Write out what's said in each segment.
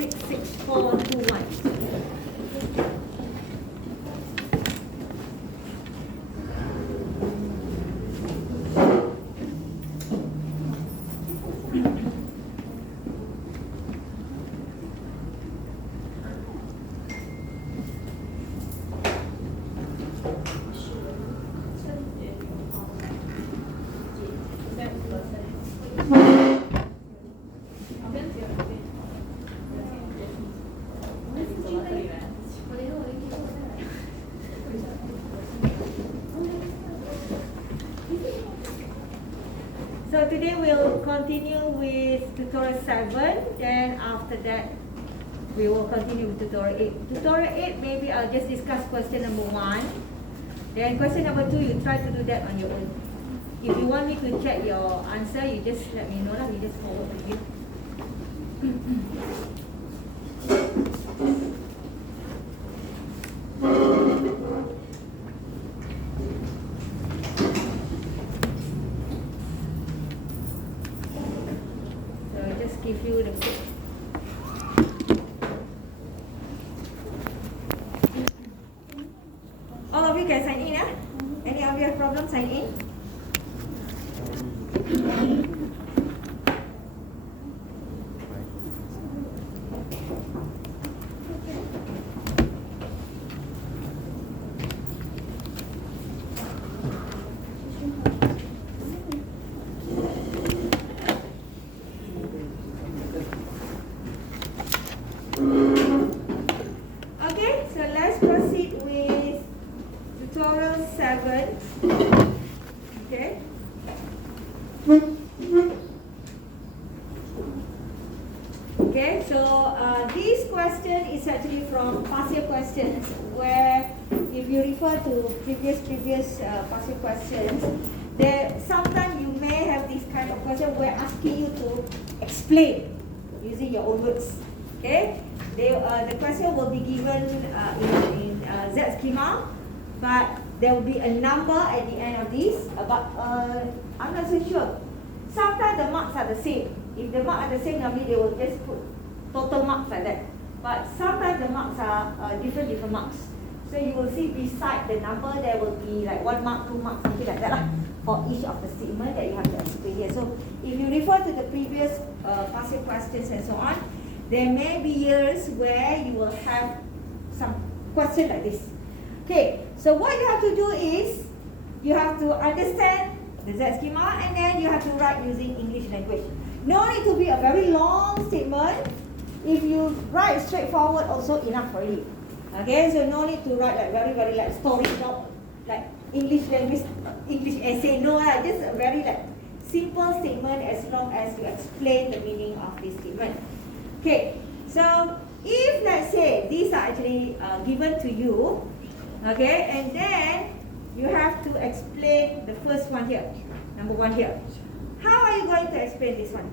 66421. So today we'll continue with tutorial 7, then after that we will continue with tutorial 8. Tutorial 8, maybe I'll just discuss question number 1. Then question number 2, you try to do that on your own. If you want me to check your answer, you just let me know lah, we just forward to you. Give you the code. All of you can sign in, eh? Any of you have problem, sign in. Okay, so this question is actually from past year questions, where if you refer to previous past year questions, there sometimes you may have this kind of question where asking you to explain using your own words. Okay, the question will be given in Z schema, but there will be a number at the end of this. But I'm not so sure. Sometimes the marks are the same. If the marks are the same, normally they will just put total marks like that. But sometimes the marks are different marks. So you will see beside the number there will be like 1 mark, 2 marks, something like that for each of the statement that you have to explain here. So if you refer to the previous past year questions and so on, there may be years where you will have some question like this. Okay, so what you have to do is you have to understand the Z schema and then you have to write using English language. No need to be a very long statement. If you write straightforward, also enough for you. Okay, so no need to write like very like story, not like English language, English essay. No, just a very like simple statement as long as you explain the meaning of this statement. Okay, so if let's say these are actually given to you, okay, and then you have to explain the first one here, number 1 here. How are you going to explain this one?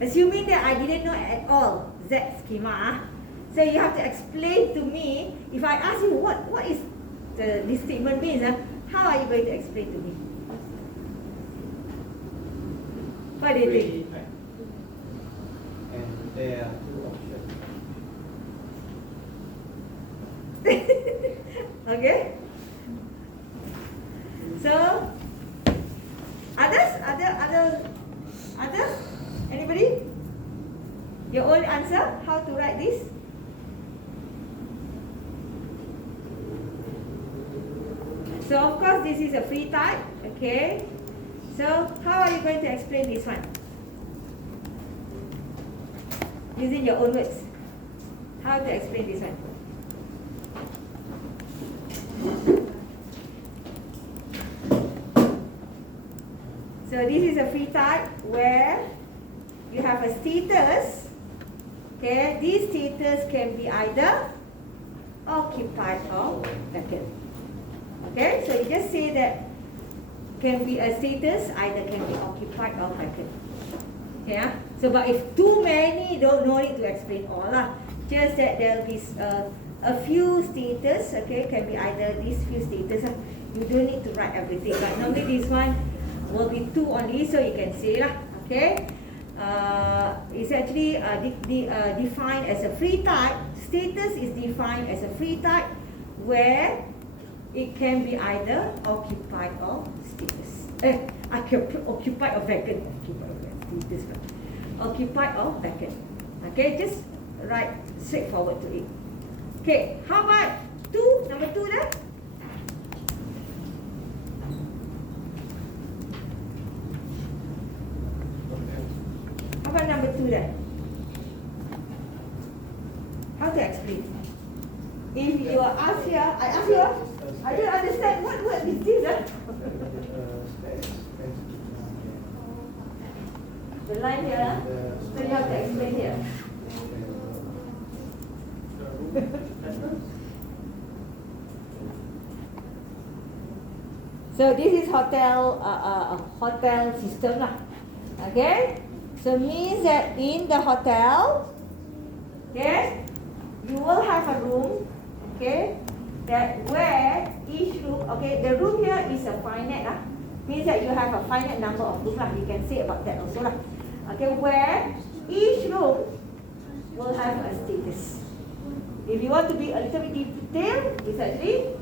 Assuming that I didn't know at all Z schema, so you have to explain to me. If I ask you what is this statement means, how are you going to explain to me? What do you think? And there are 2 options. Okay. So, others? Anybody? Your own answer? How to write this? So, of course, this is a free type. Okay. So, how are you going to explain this one? Using your own words. How to explain this one? So this is a free type where you have a status. Okay, this status can be either occupied or vacant. Okay, so you just say that can be a status, either can be occupied or vacant. Okay, so but if too many, don't need to explain all lah. Just that there will be a few status. Okay, can be either these few status. You don't need to write everything. But normally this one will be 2 only, so you can say lah. Okay, is actually defined as a free type. Status is defined as a free type where it can be either occupied or status. Occupied or vacant. Occupied or vacant. Okay, just write straightforward to it. Okay, how about number 2 there? How about number 2 there? How to explain? If you are asked here, I ask you, I don't understand what word is this? The line here, so you have to explain here. So this is hotel system lah. Okay, so means that in the hotel, okay, you will have a room, okay, that where each room, okay, the room here is a finite lah. Means that you have a finite number of rooms lah. You can say about that also lah. Okay, where each room will have a status. If you want to be a little bit detailed, it's actually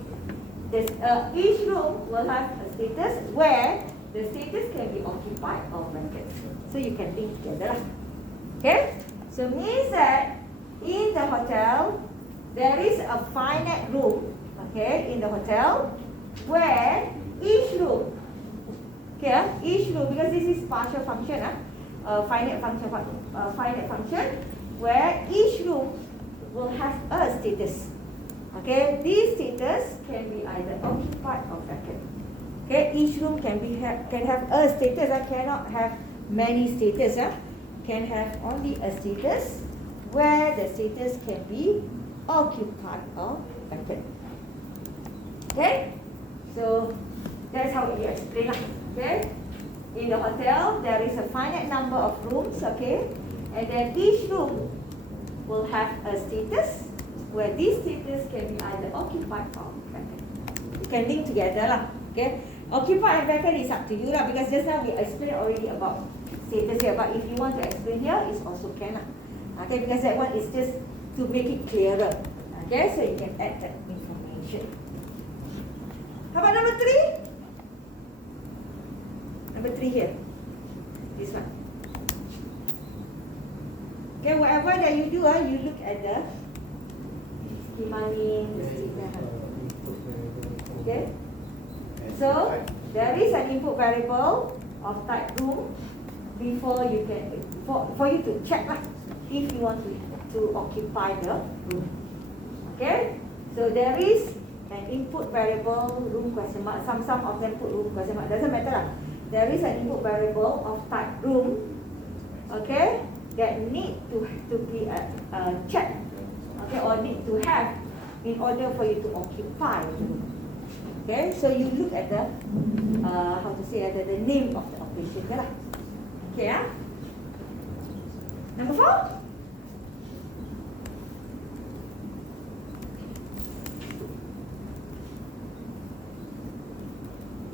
each room will have a status where the status can be occupied or vacant. So you can think together lah. Okay, so means that in the hotel there is a finite room, okay, in the hotel where each room, okay, each room, because this is partial function, finite function, where each room will have a status. Okay, this status can be either occupied or vacant. Okay, each room can have a status. I cannot have many status. Can have only a status where the status can be occupied or vacant. Okay, so that's how you explain. Okay, in the hotel there is a finite number of rooms. Okay, and then each room will have a status where this status can be either occupied or vacant. You can link together lah. Okay, occupied and vacant is up to you lah, because just now we explained already about status here. But if you want to explain here, it's also can lah. Okay, because that one is just to make it clearer. Okay, so you can add that information. How about number 3? Number 3 here. This one. Okay, whatever that you do, you look at the schematic, the statement. Okay. So there is an input variable of type room before you can for you to check lah if you want to occupy the room. Okay. So there is an input variable room question mark. Some of them put room question mark. Doesn't matter lah. There is an input variable of type room. Okay. That need to be checked, okay, or need to have in order for you to occupy the room. Okay, so you look at the how to say the name of the operation lah. Okay, Number 4.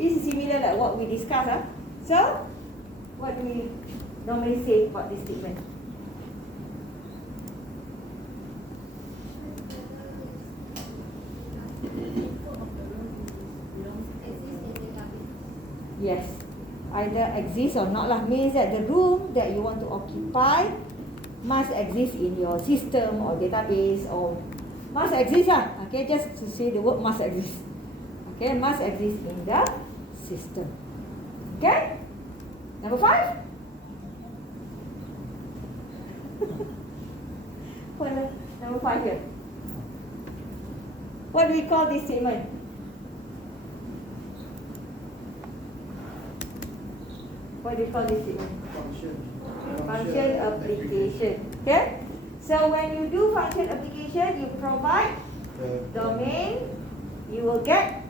This is similar like what we discussed. So, what do we normally say about this statement? Yes, either exists or not lah. Means that the room that you want to occupy must exist in your system or database, or must exist lah. Okay, just to say the word must exist. Okay, must exist in the system. Okay, number 5. Number 5 here. What do we call this statement? What do you call this statement? Function application. Okay? So when you do function application, you provide domain, you will get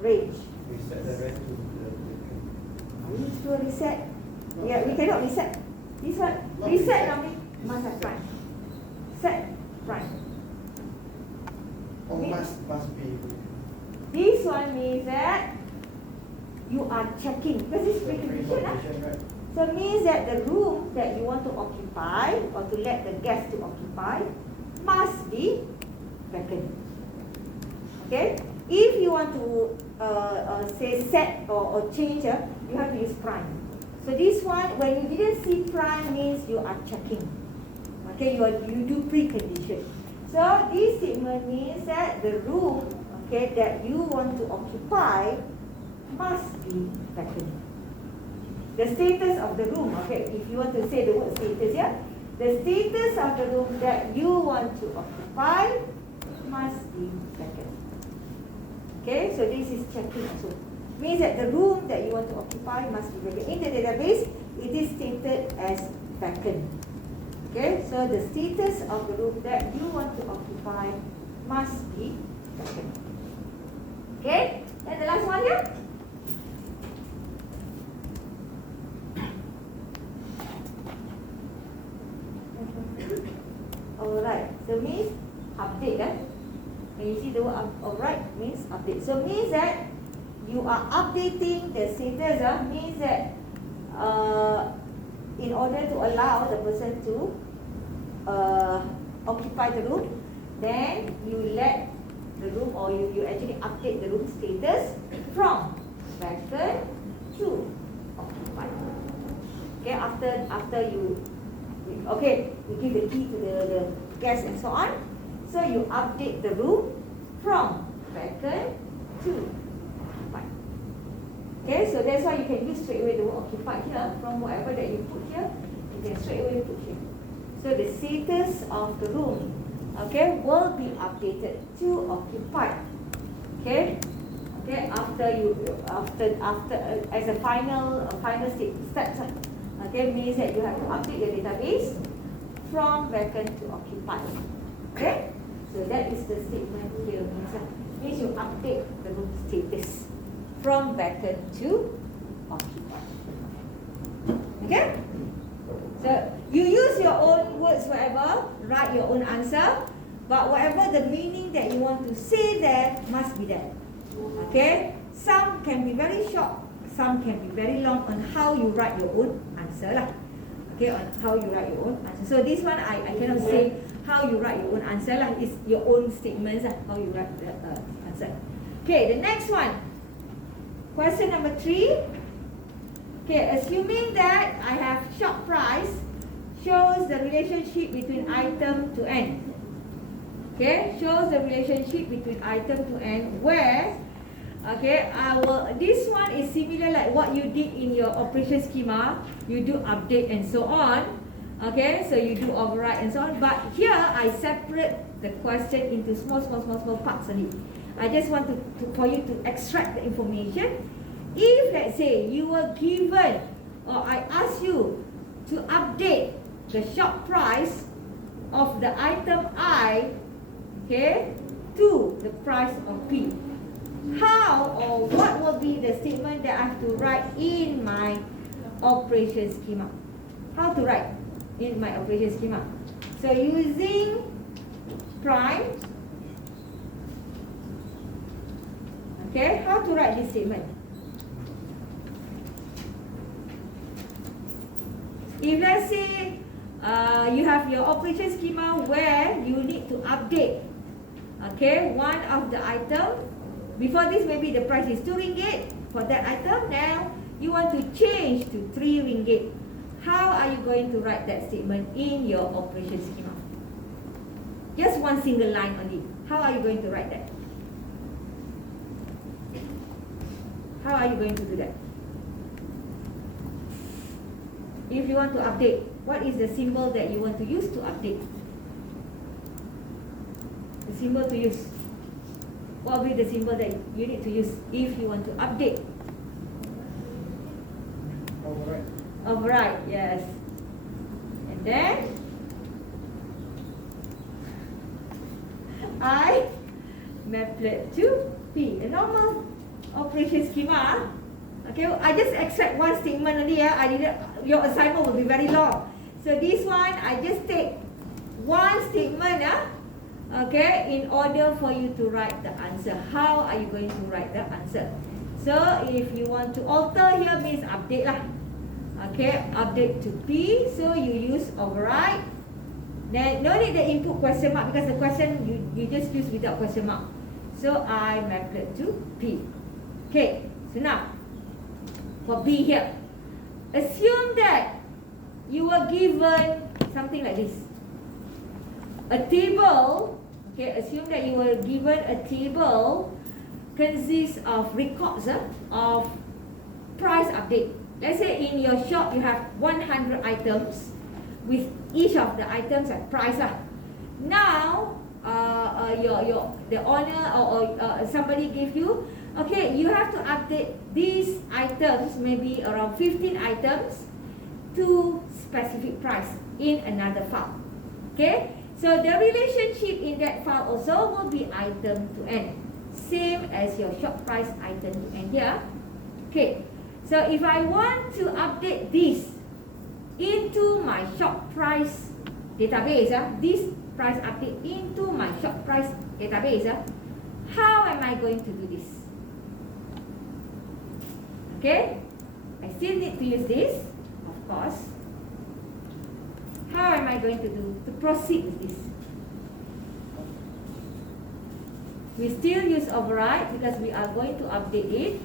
range. We set the range to the Are we sure reset? Yeah, we cannot reset. This one, reset normally must have prime. Set prime. or must be. This one means that you are checking, because it's The precondition. precondition, right? So it means that the room that you want to occupy or to let the guest to occupy must be vacant. Okay? If you want to say set or change, you have to use prime. So this one, when you didn't see prime, means you are checking. Okay, you do precondition. So this statement means that the room, okay, that you want to occupy must be vacant. The status of the room, okay, if you want to say the word status here, the status of the room that you want to occupy must be vacant. Okay, so this is checking also. Means that the room that you want to occupy must be vacant. In the database, it is stated as vacant. Okay, so the status of the room that you want to occupy must be vacant. Okay, and the last one here. Alright, so means update, When you see the word alright, means update. So means that you are updating the status, means that in order to allow the person to occupy the room, then you let the room, or you actually update the room status from vacant to occupied. Okay, after you give the key to the guest and so on. So you update the room from vacant to occupied. Okay, so that's why you can use straight away the word occupied here. From whatever that you put here, you can straight away put here. So the status of the room, okay, will be updated to occupied. Okay, after as a final step. Okay, means that you have to update your database from vacant to occupied. Okay, so that is the statement here. Means you update the room status from vacant to occupied. Okay, so you use your own words, whatever, write your own answer, but whatever the meaning that you want to say there must be there. Okay, some can be very short, some can be very long on how you write your own answer lah. Okay, on how you write your own answer. So this one I cannot say how you write your own answer lah. It's your own statements lah, how you write the answer. Okay, the next one. Question number 3. Okay, assuming that I have shop price shows the relationship between item to end. Okay, shows the relationship between item to end where, okay, this one is similar like what you did in your operation schema. You do update and so on. Okay, so you do override and so on. But here I separate the question into small parts only. I just want for you to extract the information. If let's say you were given, or I ask you to update the shop price of the item I, okay, to the price of P, how or what will be the statement that I have to write in my operation schema? How to write in my operation schema? So using prime, okay, how to write this statement? If let's say you have your operation schema where you need to update, okay, one of the item. Before this, maybe the price is 2 ringgit for that item. Now you want to change to 3 ringgit. How are you going to write that statement in your operation schema? Just one single line only. How are you going to write that? How are you going to do that? If you want to update, what is the symbol that you want to use to update? The symbol to use. What will be the symbol that you need to use if you want to update? Override. Override, yes. And then I maplet to P. A normal operation schema. Okay, I just extract one statement only. I didn't. Your assignment will be very long. So this one, I just take one statement. Okay, in order for you to write the answer. How are you going to write the answer? So if you want to alter here, means update lah. Okay, update to P. So you use override. Then no need the input question mark because the question you just use without question mark. So I map it to P. Okay, so now for B here, assume that you were given something like this. A table, okay, assume that you were given a table consists of records of price update. Let's say in your shop you have 100 items with each of the items at price. Now, the owner or somebody give you, okay, you have to update these items, maybe around 15 items to specific price in another file. Okay, so the relationship in that file also will be item to end, same as your shop price item to end here. Okay, so if I want to update this into my shop price database, this price update into my shop price database, how am I going to do this? Okay, I still need to use this, of course. How am I going to proceed with this? We still use override because we are going to update it.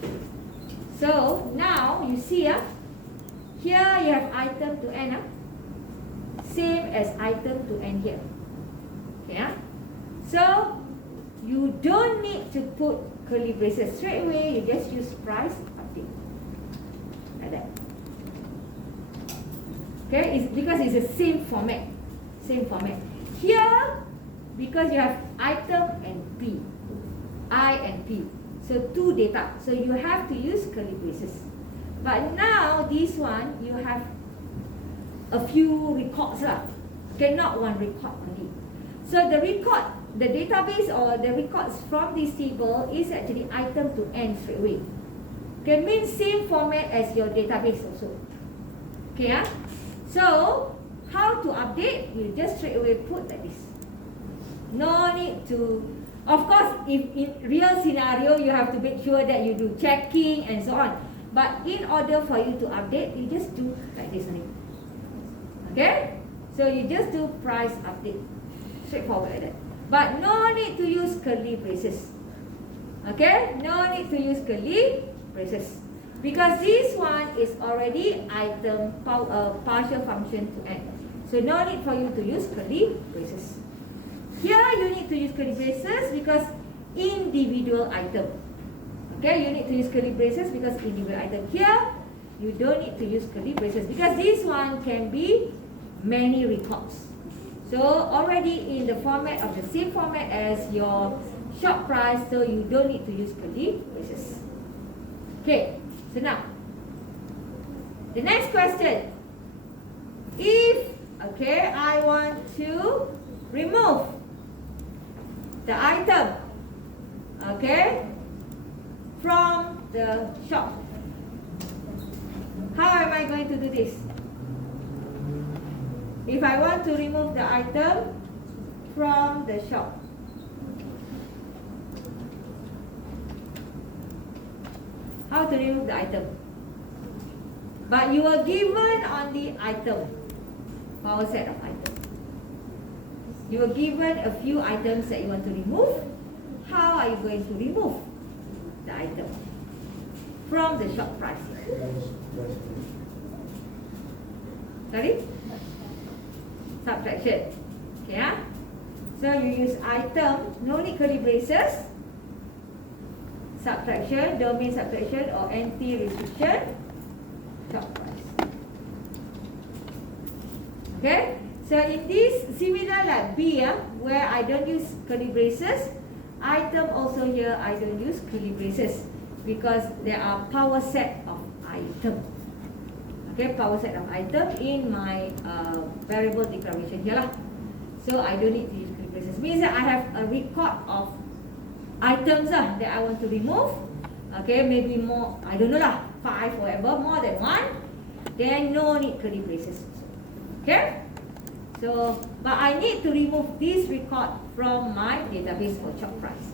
So now you see, here you have item to end, same as item to end here. Okay, so you don't need to put curly braces straight away. You just use price update like that. Okay, it's because it's the same format. Here, because you have item and P, I and P, so two data, so you have to use curly braces. But now this one you have a few records okay, not one record only. So the record, the database or the records from this table is actually item to end straight away. Okay, means same format as your database also. Okay, so how to update? You just straight away put like this. No need to. Of course, if in real scenario, you have to make sure that you do checking and so on. But in order for you to update, you just do like this only. Okay? So you just do price update. Straightforward like that. But no need to use curly braces. Okay? No need to use curly braces. Because this one is already item partial function to end. So no need for you to use curly braces. Here you need to use curly braces because individual item. Okay, you need to use curly braces because individual item. Here, you don't need to use curly braces because this one can be many records. So already in the format of the same format as your shop price, so you don't need to use curly braces. Okay, so now the next question. If I want to remove the item, from the shop, how am I going to do this? If I want to remove the item from the shop, how to remove the item? But you are given on the item, power set of items. You were given a few items that you want to remove. How are you going to remove the item from the shop price? Sorry? Subtraction. Okay, so you use item, no need curly braces. Subtraction, domain subtraction or anti-restriction, shop price. Okay? So in this, similar like B, where I don't use curly braces, item also here I don't use curly braces because there are power set of item. Okay, power set of item in my variable declaration here. So I don't need to use curly braces. Means that I have a record of items that I want to remove. Okay, maybe more, I don't know 5 whatever, more than 1. Then no need curly braces. Okay? So, but I need to remove this record from my database for shop price.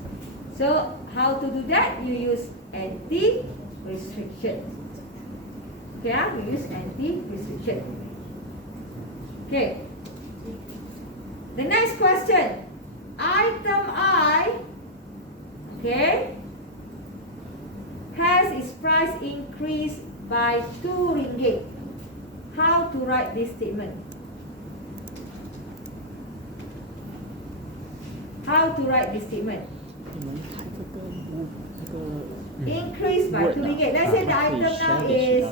So, how to do that? You use anti-restriction. Okay, we use anti-restriction. Okay. The next question. Item I, okay, has its price increased by 2 ringgit. How to write this statement? How to write this statement? 你们看这个Increase by 2 ringgit. Let's say the item now is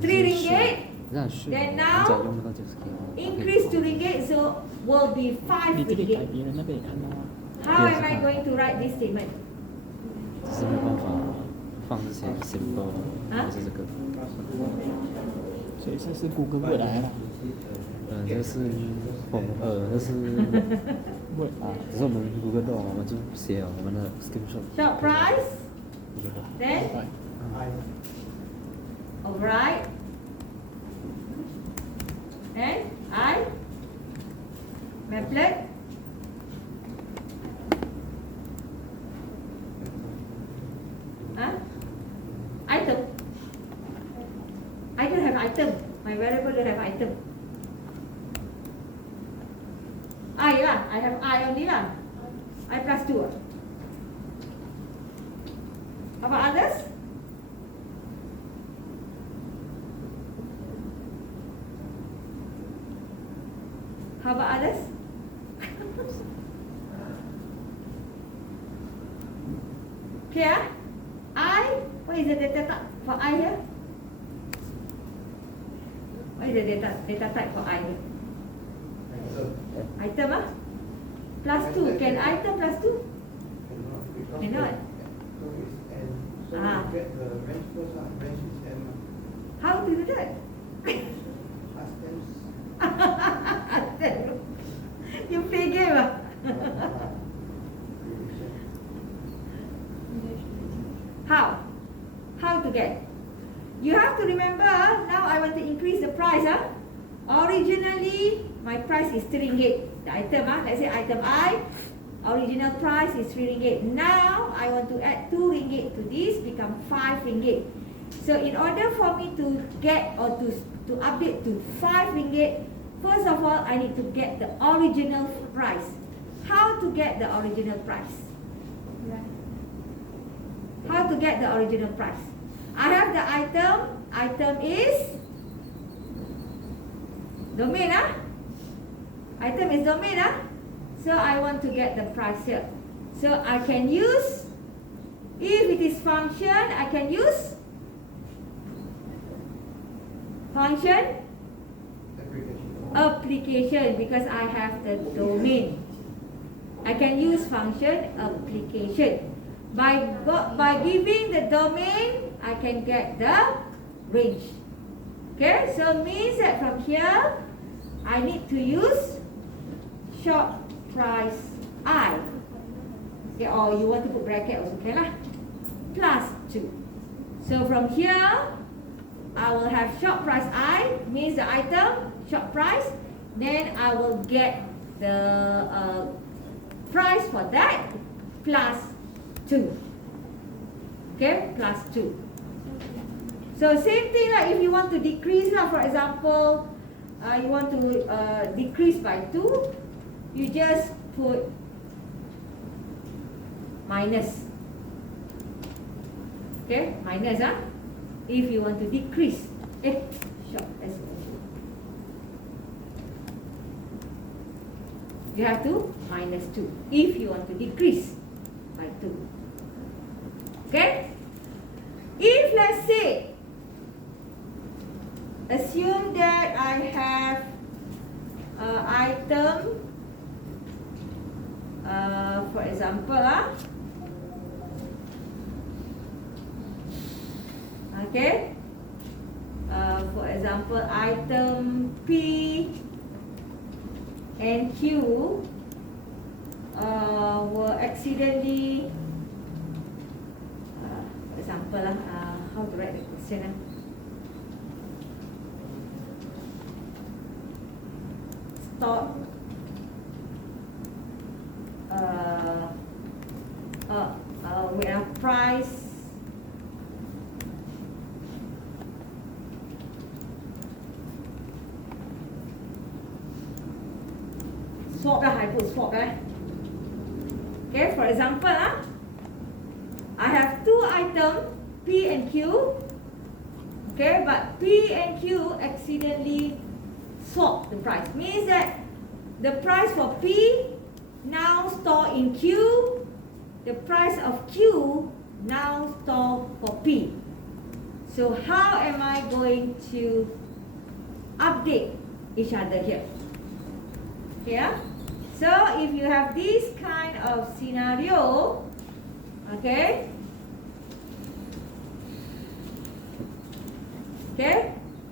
3 ringgit. 让是 Then 你只 now 要用不到就是可以了 increase 2 ringgit, so will be 5你这里改 ringgit. 别人那边也看到啊。 How am I going to write this statement? 只是没办法放这些 symbol 啊就是这个所以这是谷歌未来了。这是这是 Word 只是我们 Google Doc 我们就写我们的 screenshot Short price. Then I override. And I maplet. Item. I don't have item. My variable don't have item. I lah. I have I only lah. I plus 2. How about others? How about others? Okay, I, what is the data type for I here? What is the data type for I here? Item plus 2. Can item plus 2? Cannot. So it's N. So Ah. you get the range first lah. Range is N. How to do that? Ask them. You play game ah? How? How to get? You have to remember, now I want to increase the price. Originally, my price is 3 ringgit. The item, let's say item I, original price is 3 ringgit. Now, I want to add 2 ringgit to this, become 5 ringgit. So, in order for me to get or to update to 5 ringgit, first of all, I need to get the original price. How to get the original price? How to get the original price? I have the item. Item is domain. Item is domain. So I want to get the price here. So I can use, if it is function, I can use function application because I have the domain. I can use function application. By giving the domain, I can get the range. Okay, so means that from here, I need to use short price I. Okay, or you want to put bracket also okay lah. Plus 2. So from here, I will have short price I, means the item, short price. Then I will get the price for that plus 2. Okay, plus 2. So same thing like if you want to decrease lah, for example, you want to decrease by 2, you just put minus. Okay, minus if you want to decrease. Short, that's what. You have to minus 2 if you want to decrease by 2. Okay? If let's say, assume that I have item, for example, okay, for example, item P and Q were accidentally, for example, how to write the question? Stock price swap lah, I put swap lah. Okay, for example I have two items P and Q. Okay, but P and Q accidentally swap the price. Means that the price for P now store in Q, the price of Q now store for P. So how am I going to update each other here? Yeah. So if you have this kind of scenario, okay,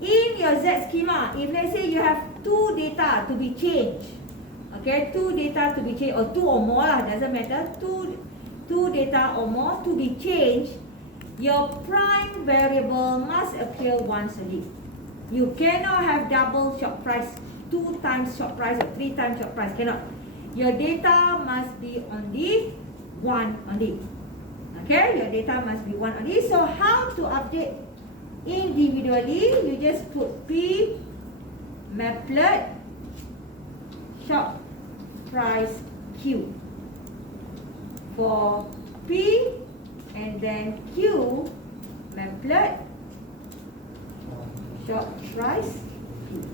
in your Z schema, if let's say you have two data to be changed, okay, two data to be changed, or two or more lah, doesn't matter, two data or more to be changed, your prime variable must appear once only. You cannot have double short price, 2 times short price or 3 times short price, cannot. Your data must be only one only. Okay, your data must be one only. So how to update individually? You just put P maplet short price Q for P, and then Q maplet short price P.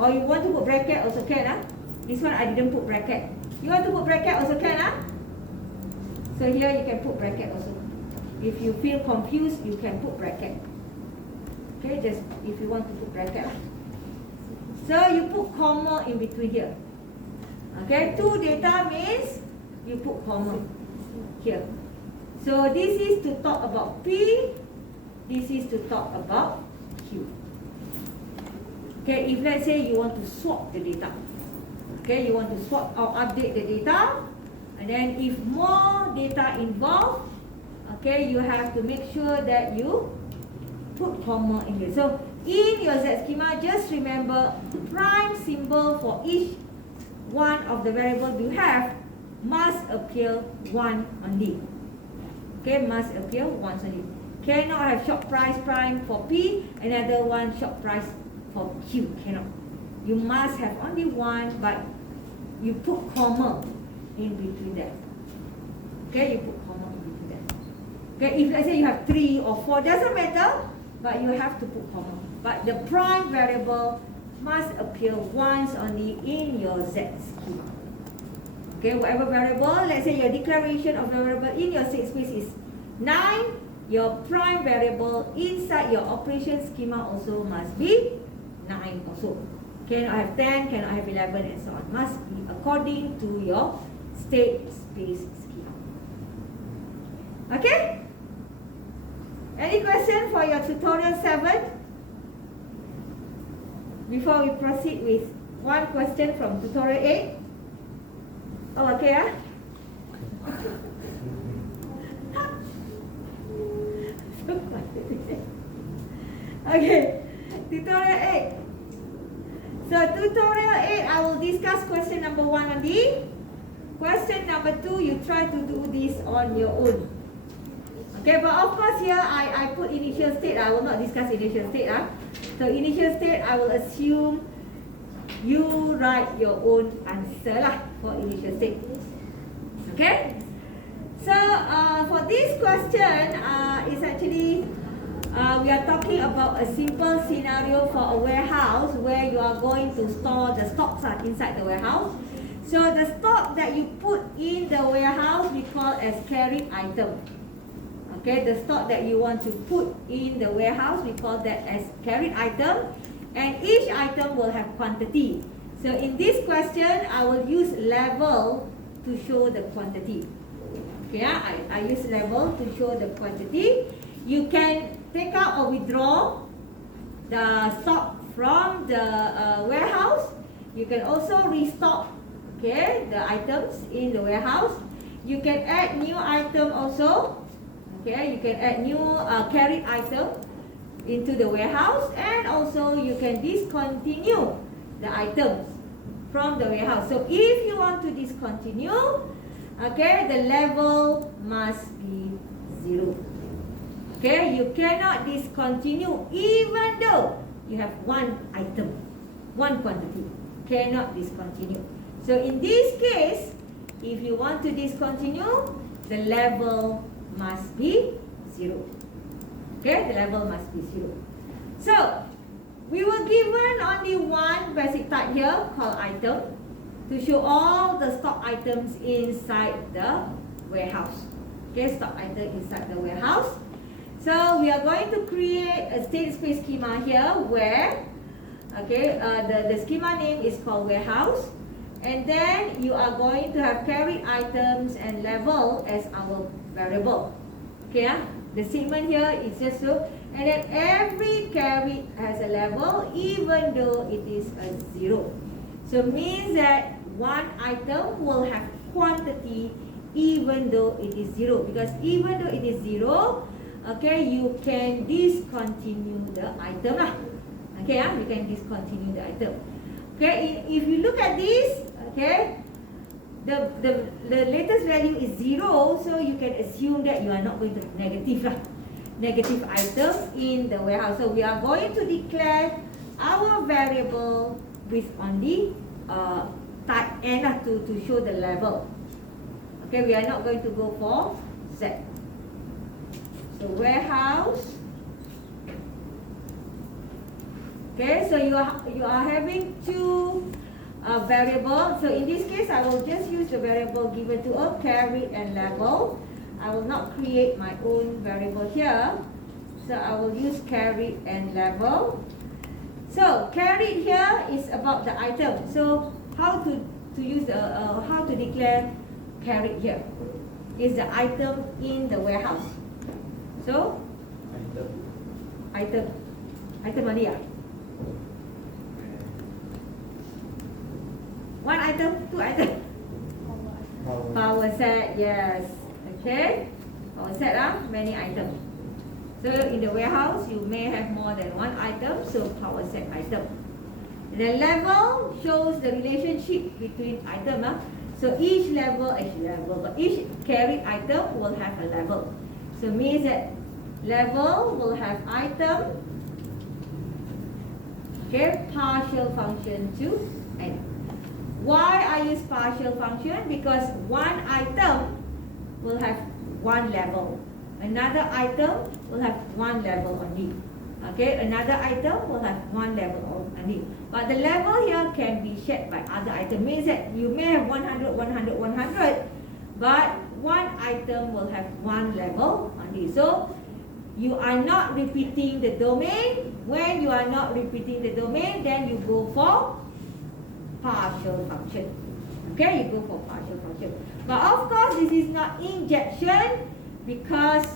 Or you want to put bracket also can. This one I didn't put bracket. You want to put bracket also can. So here you can put bracket also. If you feel confused, you can put bracket. Okay, just if you want to put bracket. So you put comma in between here. Okay, two data means you put comma here. So this is to talk about P, this is to talk about Q. Okay, if let's say you want to swap the data. Okay, you want to swap or update the data, and then if more data involved, okay, you have to make sure that you put comma in here. So in your Z schema, just remember prime symbol for each one of the variables you have must appear one only. Okay, must appear once only. Cannot have short price prime for P, another one short price for Q. Cannot. You must have only one, but you put comma in between that. Okay, you put comma in between that. Okay, if let's say you have 3 or 4, doesn't matter, but you have to put comma. But the prime variable must appear once only in your Z schema. Okay, whatever variable, let's say your declaration of the variable in your state space is 9, your prime variable inside your operation schema also must be 9 also. Cannot have 10, cannot have 11 and so on. Must be according to your state space schema. Okay? Any question for your tutorial 7? Before we proceed with one question from tutorial 8. Oh, okay, Okay, tutorial 8. So tutorial 8, I will discuss question number 1 only. Question number 2, you try to do this on your own. Okay, but of course here I put initial state. I will not discuss initial state. So initial state, I will assume you write your own answer for initial state. Okay. So for this question, is actually we are talking about a simple scenario for a warehouse where you are going to store the stocks inside the warehouse. So the stock that you put in the warehouse we call as carried item. Okay, the stock that you want to put in the warehouse we call that as carried item, and each item will have quantity. So in this question, I will use level to show the quantity. Okay, I use level to show the quantity. You can take out or withdraw the stock from the warehouse. You can also restock, okay, the items in the warehouse. You can add new item also. Okay, you can add new carried item into the warehouse, and also you can discontinue the items from the warehouse. So if you want to discontinue, okay, the level must be 0. Okay, you cannot discontinue even though you have one item, one quantity. cannot discontinue. So in this case, if you want to discontinue, the level must be 0. Okay, the level must be 0. So we were given only one basic type here called item to show all the stock items inside the warehouse. Okay, stock item inside the warehouse. So we are going to create a state space schema here where, okay, the schema name is called warehouse, and then you are going to have carried items and level as our variable. Okay, the segment here is just so, and then every carried has a level even though it is a 0. So means that one item will have quantity even though it is 0, because even though it is 0, okay, you can discontinue the item lah. Okay, you can discontinue the item. Okay, if you look at this, okay, the latest value is 0, so you can assume that you are not going to have negative lah, negative item in the warehouse. So we are going to declare our variable with only type n lah to show the level. Okay, we are not going to go for Z. So warehouse. Okay, so you are having two variables. So in this case, I will just use the variable given to a carried and level. I will not create my own variable here. So I will use carried and level. So carried here is about the item. So how to use the how to declare carried here is the item in the warehouse. So item mana ya? One item, two item. Power set, yes. Okay. Power set many items. So in the warehouse, you may have more than one item, so power set item. The level shows the relationship between item. So each carried item will have a level. So means that level will have item, okay, partial function to n. Why I use partial function? Because one item will have one level. Another item will have one level only. Okay, another item will have one level only. But the level here can be shared by other item. Means that you may have 100, 100, 100, but one item will have one level only. So you are not repeating the domain. When you are not repeating the domain, then you go for partial function. Okay, you go for partial function. But of course, this is not injection, because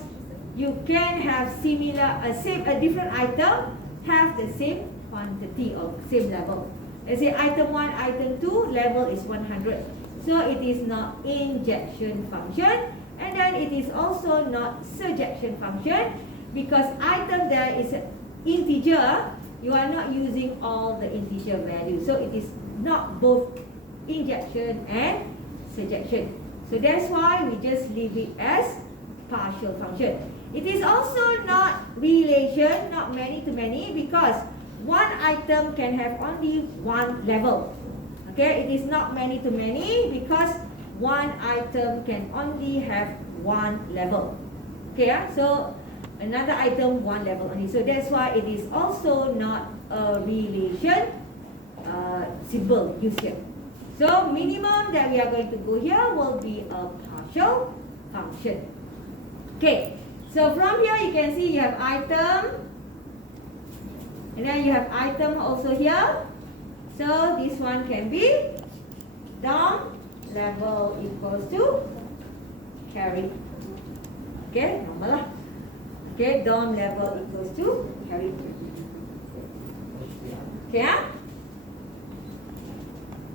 you can have similar, a different item have the same quantity or same level. Let's say item 1, item 2, level is 100. So it is not injection function, and then it is also not surjection function, because item there is an integer. You are not using all the integer values. So it is not both injection and surjection. So that's why we just leave it as partial function. It is also not relation, not many to many, because one item can have only one level. Okay, it is not many to many because one item can only have one level. Okay, so another item, one level only. So that's why it is also not a relation symbol used here. So minimum that we are going to go here will be a partial function. Okay, so from here you can see you have item, and then you have item also here. So this one can be DOM level equals to carry. Okay, normal lah. Okay, DOM level equals to carry. Okay,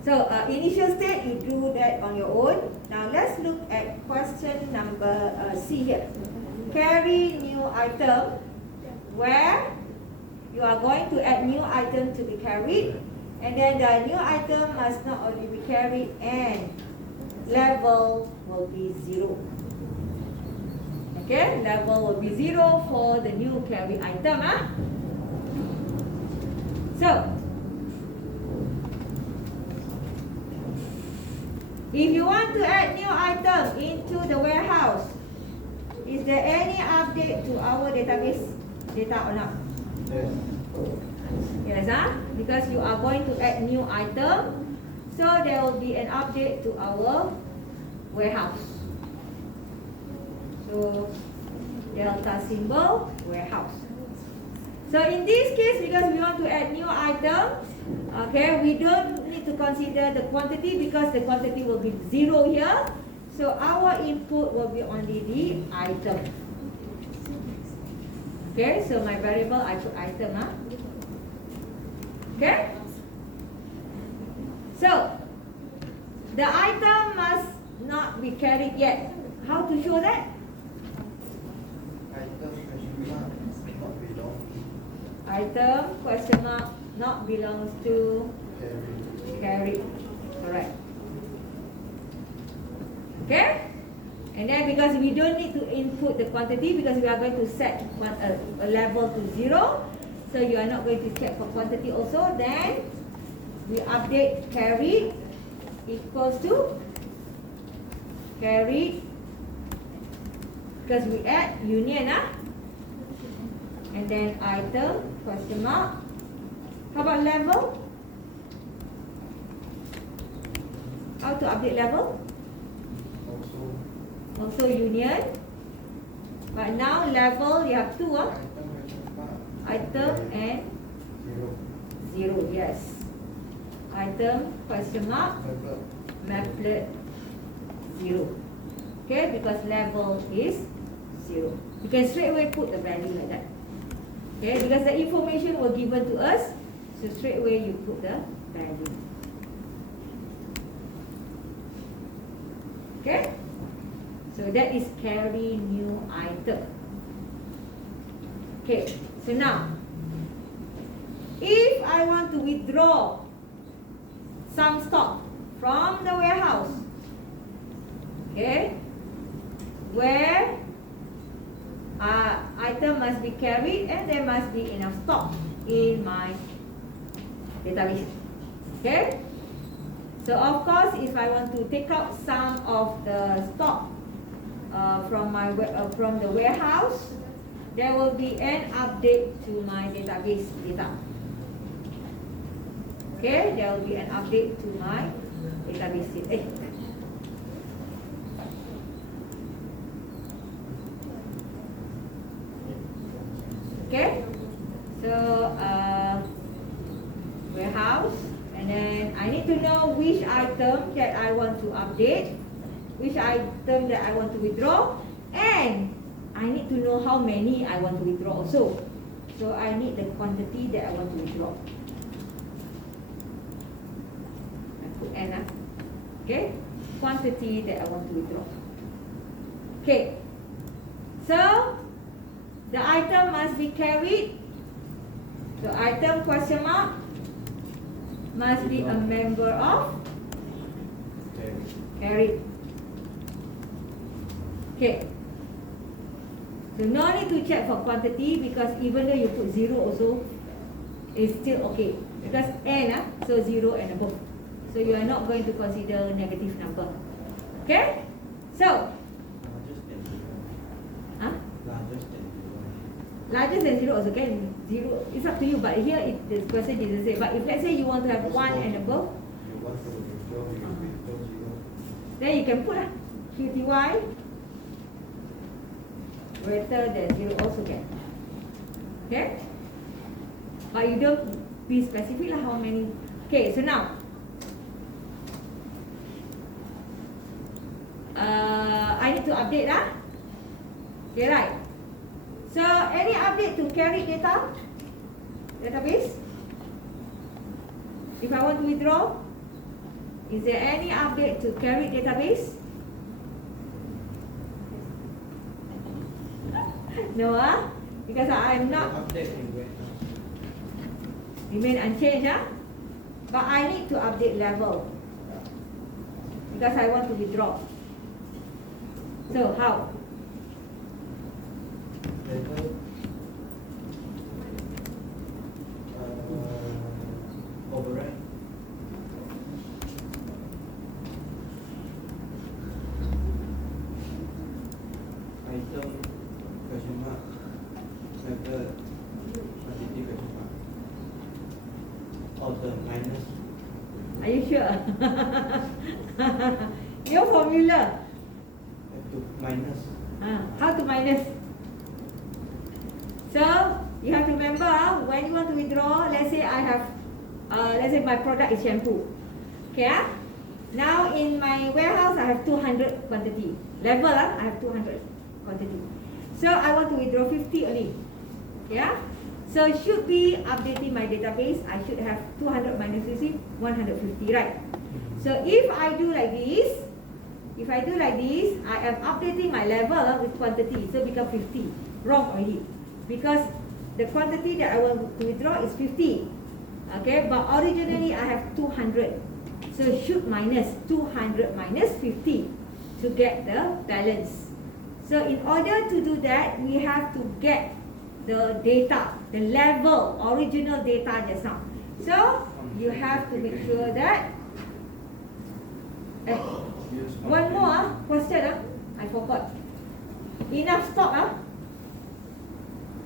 So initial state, you do that on your own. Now let's look at question number C here. Carry new item, where you are going to add new item to be carried, and then the new item must not only be carried and level will be 0. Okay, level will be 0 for the new carry item. So If you want to add new item into the warehouse, is there any update to our database data or not? Yes. Yes, because you are going to add new item, so there will be an update to our warehouse. So delta symbol warehouse. So in this case, because we want to add new item, okay, we don't need to consider the quantity because the quantity will be 0 here. So our input will be only the item. Okay, so my variable I put item. Okay. So the item must not be carried yet. How to show that? Item question mark not belong Item question mark not belongs to carry. carried. Correct. Okay? And then because we don't need to input the quantity because we are going to set a level to 0. So you are not going to check for quantity also. Then we update carried equals to carried because we add union. And then item question mark. How about level? How to update level? Also union. But now level you have 2. Item question mark. Item and 0. 0. Yes. Item question mark. Level. Maplet 0. Okay, because level is 0. You can straight away put the value like that. Okay, because the information was given to us, so straight away you put the value. Okay, so that is carry new item. Okay, so now if I want to withdraw some stock from the warehouse, okay, where item must be carried and there must be enough stock in my database. Okay, so of course if I want to take out some of the stock from the warehouse, there will be an update to my database data. Okay, there will be an update to my database data. Okay, so warehouse, and then I need to know which item that I want to update, which item that I want to withdraw, and I need to know how many I want to withdraw also. So I need the quantity that I want to withdraw. I put N. Okay, quantity that I want to withdraw. Okay, so the item must be carried. So item question mark must be a member of carried. Okay. So no need to check for quantity because even though you put 0 also, it's still okay. Because N, so 0 and above. So you are not going to consider negative number. Okay? So, larger than 0 also can. 0, it's up to you, but here the question didn't say. But if let's say you want to have 1 and above, You want to withdraw, you withdraw 0. then you can put QTY greater than 0 also can. Okay? But you don't be specific how many. Okay, so now I need to update Okay, right. So any update to carry database? If I want to withdraw, is there any update to carry database? No, because I am not Update in warehouse. remain unchanged, but I need to update level because I want to withdraw. So how? Level. Override. Are you sure? Your formula. Have to minus. How to minus? So you have to remember when you want to withdraw. Let's say I have, let's say my product is shampoo. Okay. Now in my warehouse I have 200 quantity. Level I have 200 quantity. So I want to withdraw 50 only. Yeah. So should be updating my database. I should have 200 minus 50, 150, right? So if I do like this, I am updating my level with quantity. So become 50. Wrong already. Because the quantity that I want to withdraw is 50. Okay, but originally I have 200. So should minus 200 minus 50 to get the balance. So in order to do that, we have to get the data, the level, original data just now. So you have to make sure that one more question. I forgot. Enough stock.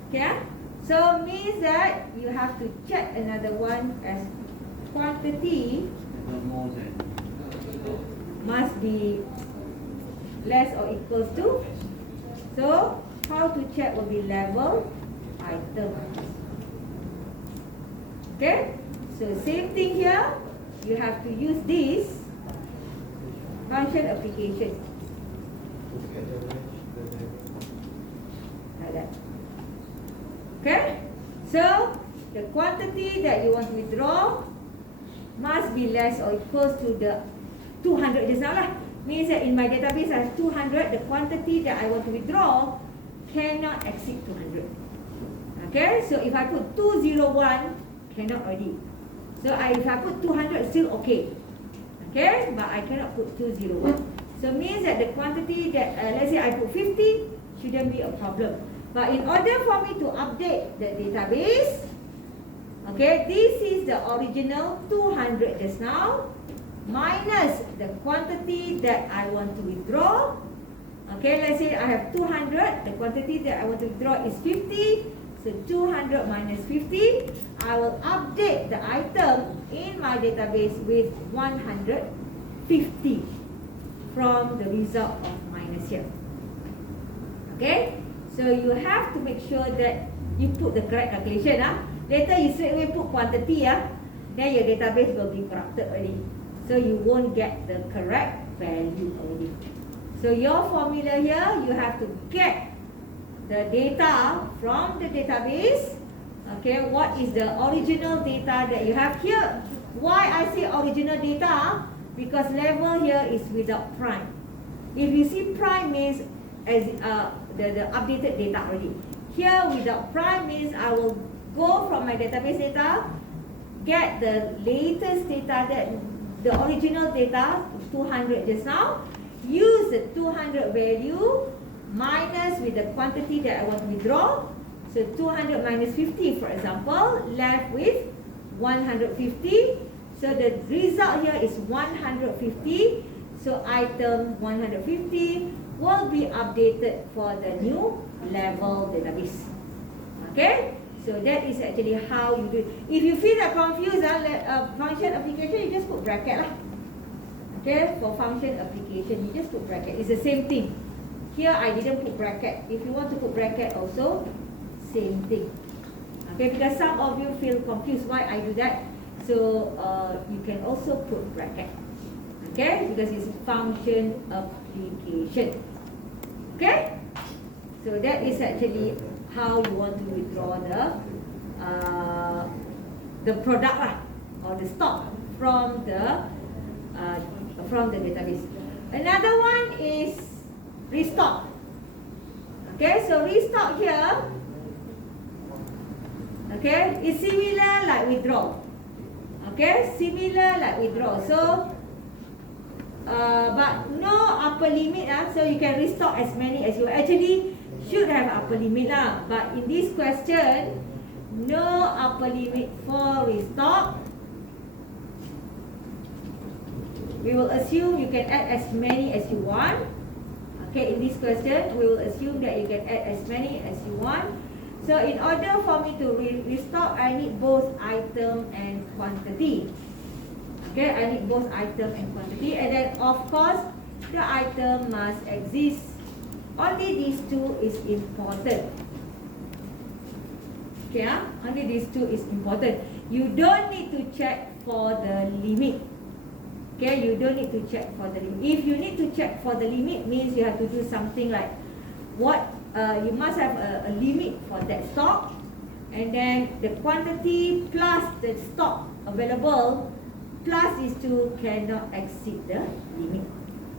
Okay. So means that you have to check another one as quantity must be less or equals to. So how to check will be level item. Okay. So same thing here. You have to use this function application like that. Okay. So the quantity that you want to withdraw must be less or equals to the 200 just now lah. Means that in my database I have 200. The quantity that I want to withdraw cannot exceed 200. Okay, so if I put 201, cannot already. So if I put 200, still okay. Okay, but I cannot put 201. So means that the quantity that, let's say I put 50, shouldn't be a problem. But in order for me to update the database, okay, this is the original 200 just now, minus the quantity that I want to withdraw. Okay, let's say I have 200, the quantity that I want to withdraw is 50. So 200 minus 50, I will update the item in my database with 150 from the result of minus here. Okay, so you have to make sure that you put the correct calculation. Later you straight away put quantity, then your database will be corrupted already. So you won't get the correct value already. So your formula here, you have to get the data from the database. Okay, what is the original data that you have here? Why I say original data? Because level here is without prime. If you see prime means as the updated data already. Here without prime means I will go from my database data, get the latest data, that the original data 200 just now, use the 200 value minus with the quantity that I want to withdraw. So 200 minus 50, for example, left with 150. So the result here is 150. So item 150 will be updated for the new level database. Okay, so that is actually how you do it. If you feel that confused, function application, you just put bracket lah. Okay, for function application, you just put bracket. It's the same thing. Here I didn't put bracket. If you want to put bracket also, same thing. Okay, because some of you feel confused why I do that. So you can also put bracket. Okay, because it's function application. Okay, so that is actually how you want to withdraw the product lah, or the stock from the database. Another one is restock. Okay, so restock here, okay, is similar like withdraw. Okay, similar like withdraw. So, but no upper limit. So you can restock as many as you actually should have upper limit lah. But in this question, no upper limit for restock. We will assume you can add as many as you want. Okay, in this question, we will assume that you can add as many as you want. So in order for me to restock, I need both item and quantity. Okay, I need both item and quantity, and then of course the item must exist. Only these two is important. Okay, only these two is important. You don't need to check for the limit. Okay, you don't need to check for the limit. If you need to check for the limit, means you have to do something like what you must have a limit for that stock, and then the quantity plus the stock available plus these two cannot exceed the limit.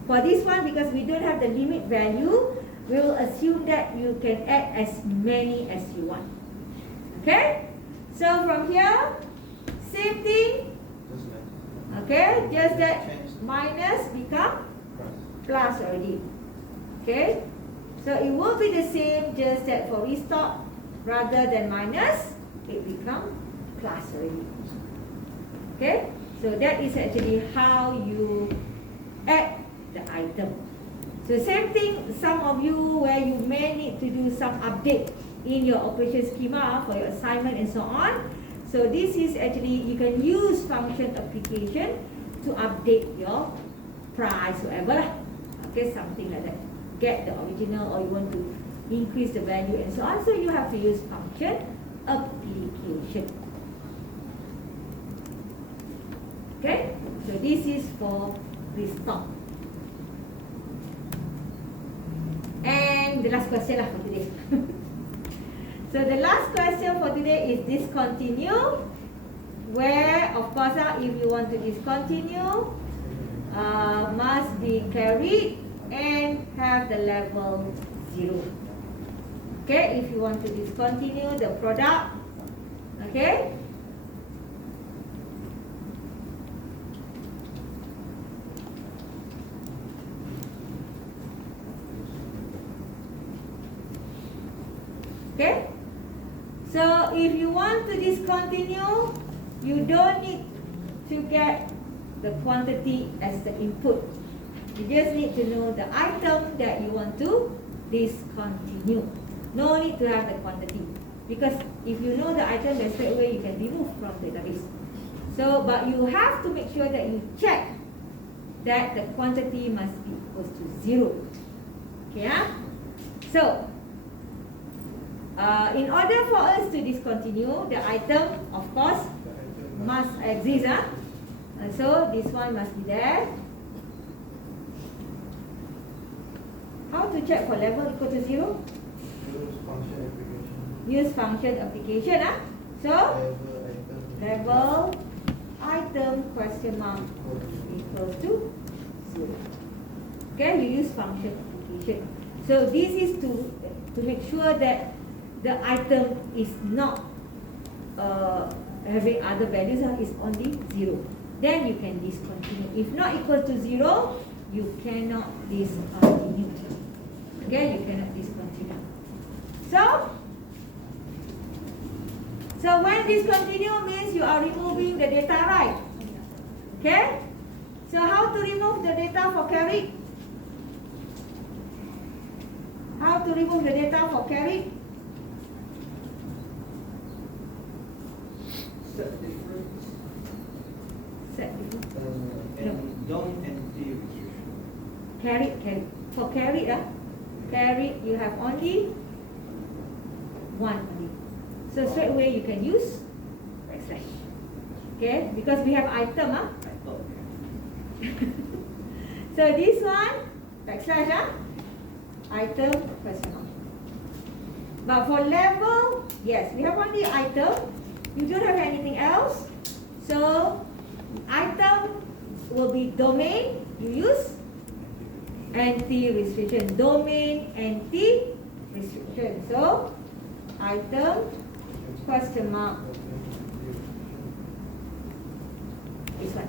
For this one, because we don't have the limit value, we will assume that you can add as many as you want. Okay, so from here, same thing. Okay, just that minus become plus already. Okay, so it will be the same, just that for restock, rather than minus, it become plus already. Okay, so that is actually how you add the item. So same thing, some of you where you may need to do some update in your operation schema for your assignment and so on. So this is actually, you can use function application to update your price, whatever lah. Okay, something like that. Get the original, or you want to increase the value and so on. So you have to use function application. Okay, so this is for restock. And the last question lah for today. So the last question for today is discontinue, where of course if you want to discontinue, must be carried and have the level 0. Okay, if you want to discontinue the product, okay, okay. So if you want to discontinue, you don't need to get the quantity as the input. You just need to know the item that you want to discontinue. No need to have the quantity, because if you know the item, then straight away you can remove from the database. So, but you have to make sure that you check that the quantity must be equal to 0. Okay, so in order for us to discontinue, the item, of course, must exist. So this one must be there. How to check for level equal to 0? Use function application. So level item question mark equals to 0. Okay, you use function application. So this is to make sure that the item is not having other values, is only 0. Then you can discontinue. If not equal to 0, you cannot discontinue. Okay, you cannot discontinue. So when discontinue means you are removing the data, right? Okay? So how to remove the data for carry? How to remove the data for carry? Set difference. Set difference. And don't empty restriction. Carry. For carry, carry you have only one only. So straight away you can use backslash. Okay, because we have item. So this one backslash item question mark. But for level, yes, we have only item. You don't have anything else. So item will be domain. You use anti-restriction. Domain anti-restriction. So item question mark. This one.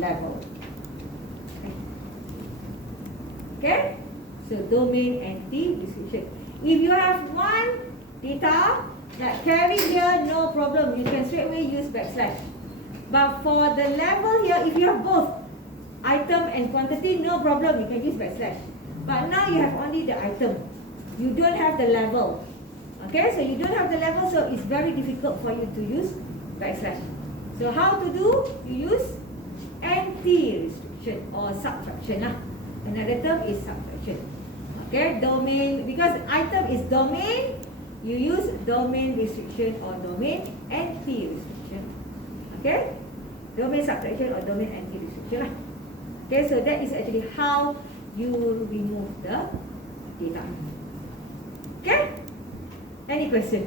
Level. Okay. So domain anti-restriction. If you have one data like carry here, no problem. You can straight away use backslash. But for the level here, if you have both item and quantity, no problem. You can use backslash. But now you have only the item. You don't have the level. Okay, so you don't have the level, so it's very difficult for you to use backslash. So how to do? You use anti-restriction or subtraction lah. Another term is subtraction. Okay, domain, because item is domain, you use domain restriction or domain anti-restriction. Okay, domain subtraction or domain anti-restriction lah. Okay, so that is actually how you remove the data. Okay, any question?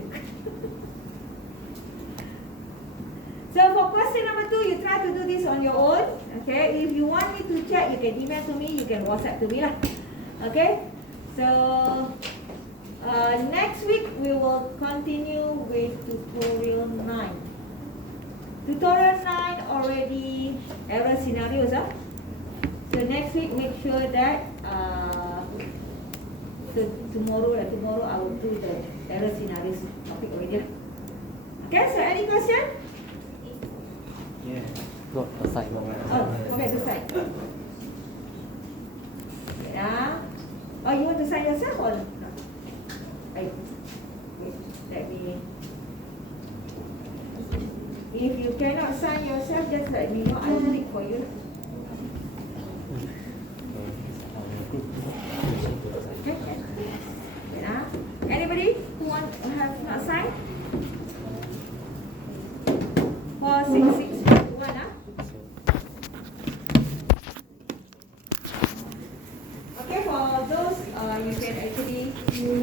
So for question number 2, you try to do this on your own. Okay, if you want me to check, you can email to me, you can WhatsApp to me lah. Okay, so next week we will continue with tutorial 9. Tutorial 9 already error scenarios. So next week make sure that so tomorrow I will do the error scenarios topic already. Okay, so any question? Yeah. Got assignment. Oh, okay, to sign. Yeah. Oh, you want to sign yourself or not? Wait, let me. If you cannot sign yourself, just let me know. I will click for you. Okay. Yeah. Anybody who have not signed? 46621. Okay, for those you can actually go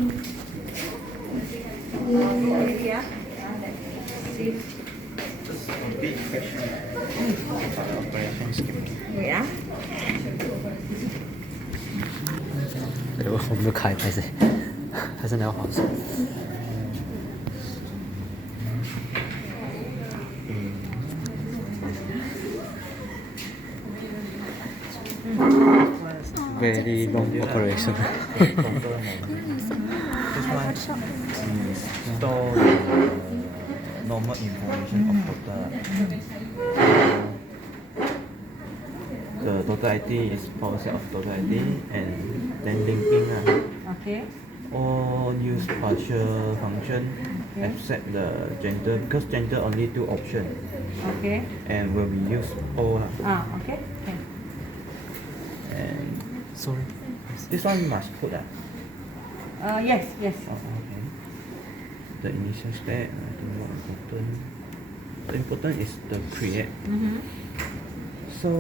already. Let's see. A big question about operation scheme. Wait. 我没有开，拍谁？还是你要黄色？ Very long operation. This one is store the normal information of total. The total ID is power set of total ID and then linking. Okay. All use partial function except the gender because gender only 2 options Okay. and will be used all. Okay. Okay. And Sorry. this one must put. Yes. Yes. Oh, okay. The initial step, I think more important. The important is the create. So,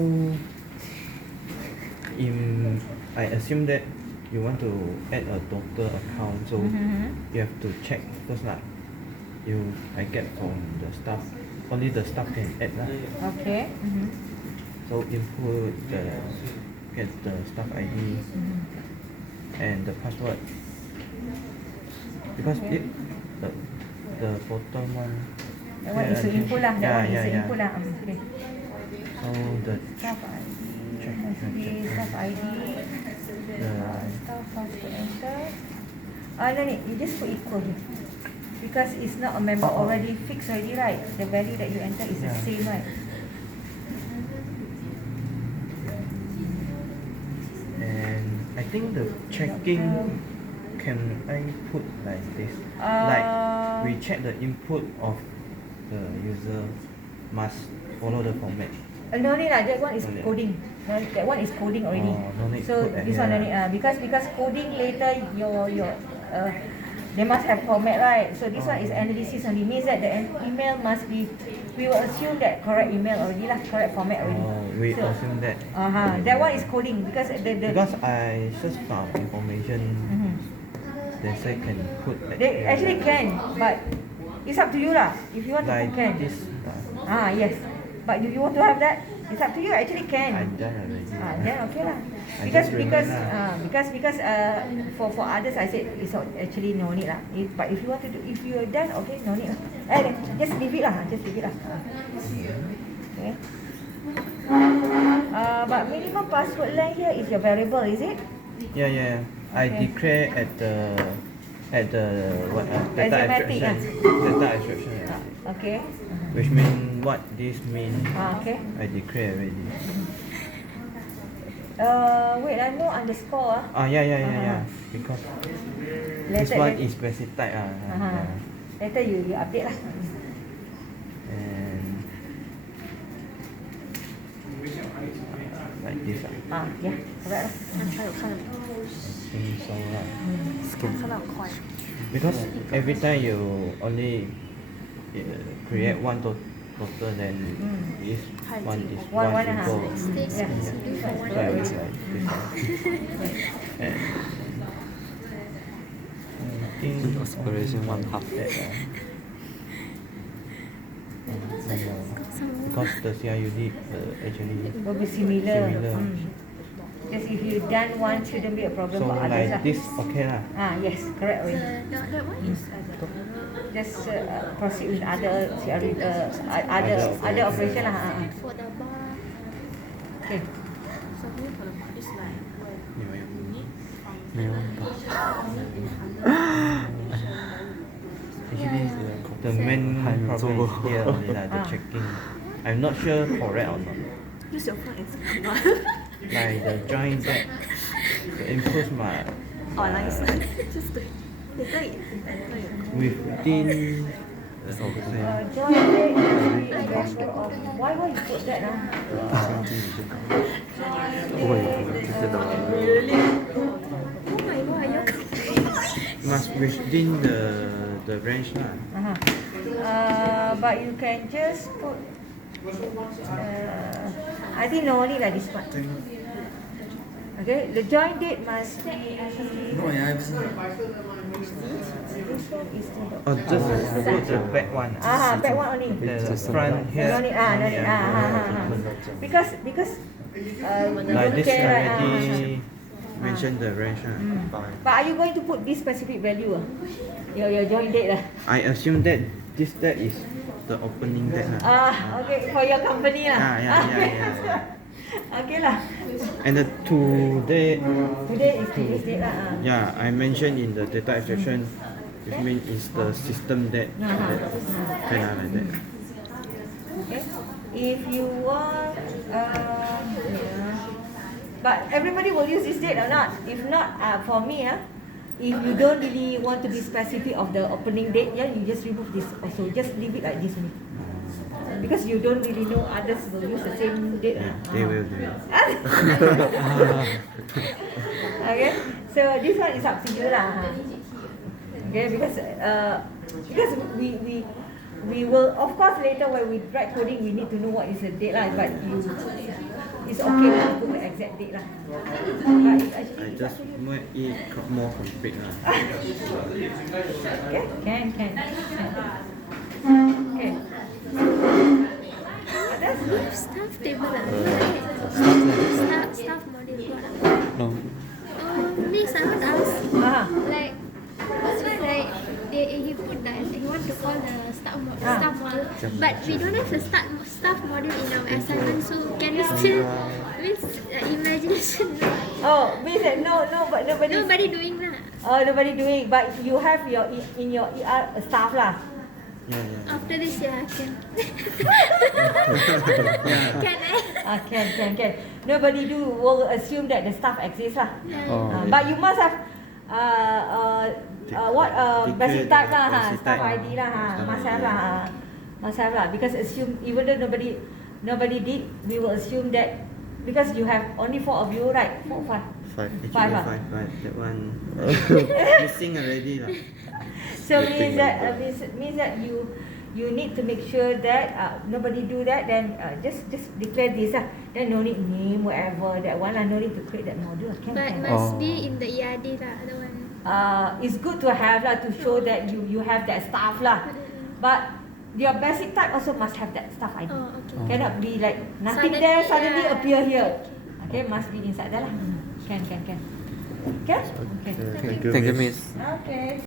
I assume that you want to add a total account, so you have to check first lah. I get from the staff, only the staff can add lah. Okay. So input get the staff ID and the password. Because Okay. the bottom one. That one is the input lah. That one is the Yeah. input lah. Okay. So the Staff ID. check. Staff ID. The Staff has to enter. No need. You just put equal here. Because it's not a member already fixed already, right? The value that you enter is the Yeah. same, right? and I think the checking can I put like this? Like we check the input of the user must follow the format. No need lah. That one is No need. coding. No, that one is coding already. Oh, no need So put at this one no here. need. Because coding later your they must have format, right? So this one is analysis only. Means that the email must be. We will assume that correct email already lah, correct format already. We So, assume that. That one is coding because the Because I just found information. Mhm. They say can put. They actually can, but it's up to you lah. If you want to like put can. this. Yes. But do you want to have that? It's up to you. Actually I can. done already. Then okay lah. I Because just because remember. because for others I said it's actually no need lah. But if you want to do, if you are done, okay, no need lah. Just leave it lah. Just leave it lah. Okay. But minimum password length here is your variable, is it? Yeah. I Okay. declare at the what data Arithmetic, abstraction. Data abstraction. Okay. Which mean what this mean? Okay. I declare already. Wait, I know underscore. Yeah. Because this Later, one is specified. Later you update lah. And like this. Yeah, correct. I think so lah. 看到快。 Because every time you only create one total, then this one is One one and a half. simple. Mistakes Yeah. is do for one So I hour. will like this one. And I think Aspiration 1/2 that because the CIUD actually Will be similar. similar. Just if you done one, shouldn't be a problem So for others. like lah. this okay lah. Yes, correct. The dotted one? Just proceed with other other operation lah. For the bar. Okay. 没有吧？ Actually, the main problem is here only lah, the checking. I'm not sure correct or not. Use your phone and screen. Like the join that, the input must Nice. Just do it. Later you enter your code. within Join date must be a member of. Why you put that? Oh my god, you're must within the range lah. But you can just put. I think normally like this one. Okay, the join date must be. This one is still. Oh, just put the back one. Back one only. The front here. No need, no need. Because Like this okay, right, already mentioned the range lah. But are you going to put this specific value? Your join date lah. I assume that this date is the opening date lah. Okay, for your company lah. Yeah. Okay lah. And the today, Today is today's date lah. yeah, I mentioned in the data extraction, it means is the system date. Kind of like that. Okay. If you want, but everybody will use this date or not? If not, for me, if you don't really want to be specific of the opening date, you just remove this also. Just leave it like this only. Because you don't really know others will use the same date. Yeah, they will. Okay, so this one is up to you lah. Okay, because we will, of course, later when we write coding we need to know what is the date lah. But it's okay to put the exact date lah. But it's actually I just make it more complete lah. okay, can. Okay. staff table lah. Staff module pula. No. Miss, I want to ask. Like, So like he put that he want to call the staff module, but we don't have the staff module in our assignment. So can we still means imagination? means that no, but Nobody doing lah. nobody doing. But you have in your ER staff lah. Yeah. After this, yeah, can. Can Can. Nobody will assume that the staff exists lah. But you must have basic type lah, basic staff type. ID lah, must have lah. Because assume even though nobody did, we will assume that because you have only 4 of you, right? 4 or 5? Actually Five, five. That one missing already lah. So means that you need to make sure that nobody do that. Then just declare this lah. Then no need name whatever that one lah. No need to create that module. But must be in the ERD lah, the one. It's good to have lah, to show that you have that staff lah. But your basic type also must have that staff ID. Okay. Cannot be like nothing there suddenly yeah. appear here. Okay, must be inside there lah. Can. Okay. Thank you, miss. Okay.